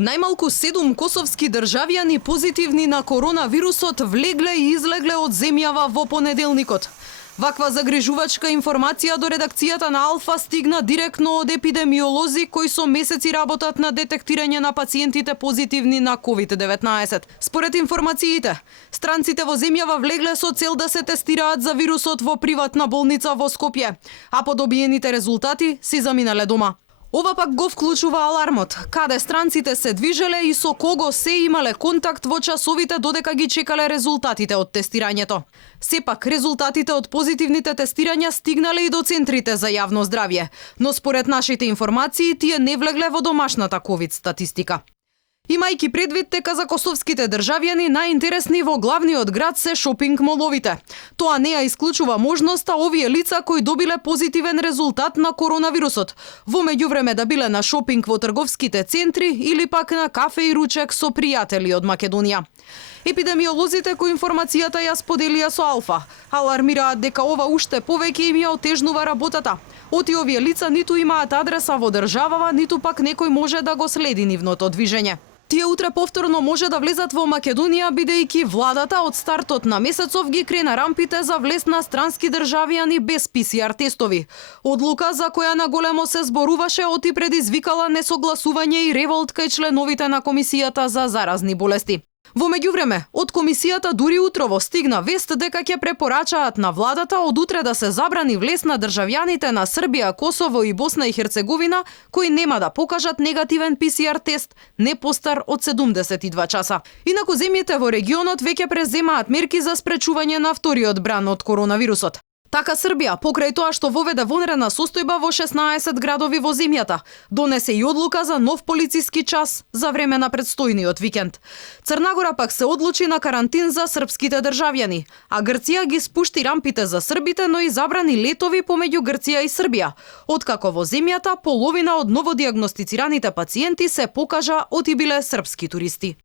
Најмалку 7 косовски државјани позитивни на коронавирусот влегле и излегле од земјава во понеделникот. Ваква загрижувачка информација до редакцијата на Алфа стигна директно од епидемиолози кои со месеци работат на детектирање на пациентите позитивни на COVID-19. Според информациите, странците во земјава влегле со цел да се тестираат за вирусот во приватна болница во Скопје, а по добиените резултати си заминале дома. Ова пак го вклучува алармот, каде странците се движеле и со кого се имале контакт во часовите додека ги чекале резултатите од тестирањето. Сепак, резултатите од позитивните тестирања стигнале и до центрите за јавно здравје, но според нашите информации тие не влегле во домашната ковид статистика. Имајќи предвид дека за косовските државјани најинтересни во главниот град се шопинг моловите. Тоа не ја исклучува можноста овие лица кои добиле позитивен резултат на коронавирусот, во меѓувреме да биле на шопинг во трговските центри или пак на кафе и ручек со пријатели од Македонија. Епидемиолозите кои информацијата ја споделија со Алфа алармираат дека ова уште повеќе им ја отежнува работата. Оти овие лица ниту имаат адреса во државава, ниту пак некој може да го следи нивното движење. Тие утре повторно може да влезат во Македонија, бидејќи владата од стартот на месецов ги крена рампите за влез на странски државјани без ПСР тестови. Одлука за која на големо се зборуваше оти предизвикала несогласување и револт кај членовите на Комисијата за заразни болести. Во меѓувреме, од комисијата дури утрово стигна вест дека ќе препорачаат на владата од утре да се забрани влез на државјаните на Србија, Косово и Босна и Херцеговина кои нема да покажат негативен ПСР тест не постар од 72 часа. Инаку земјите во регионот веќе преземаат мерки за спречување на вториот бран од коронавирусот. Така Србија, покрај тоа што воведе вонредна состојба во 16 градови во земјата, донесе и одлука за нов полициски час за време на предстојниот викенд. Црна Гора пак се одлучи на карантин за српските државјани, а Грција ги спушти рампите за србите, но и забрани летови помеѓу Грција и Србија, откако во земјата половина од новодијагностицираните пациенти се покажа оти биле српски туристи.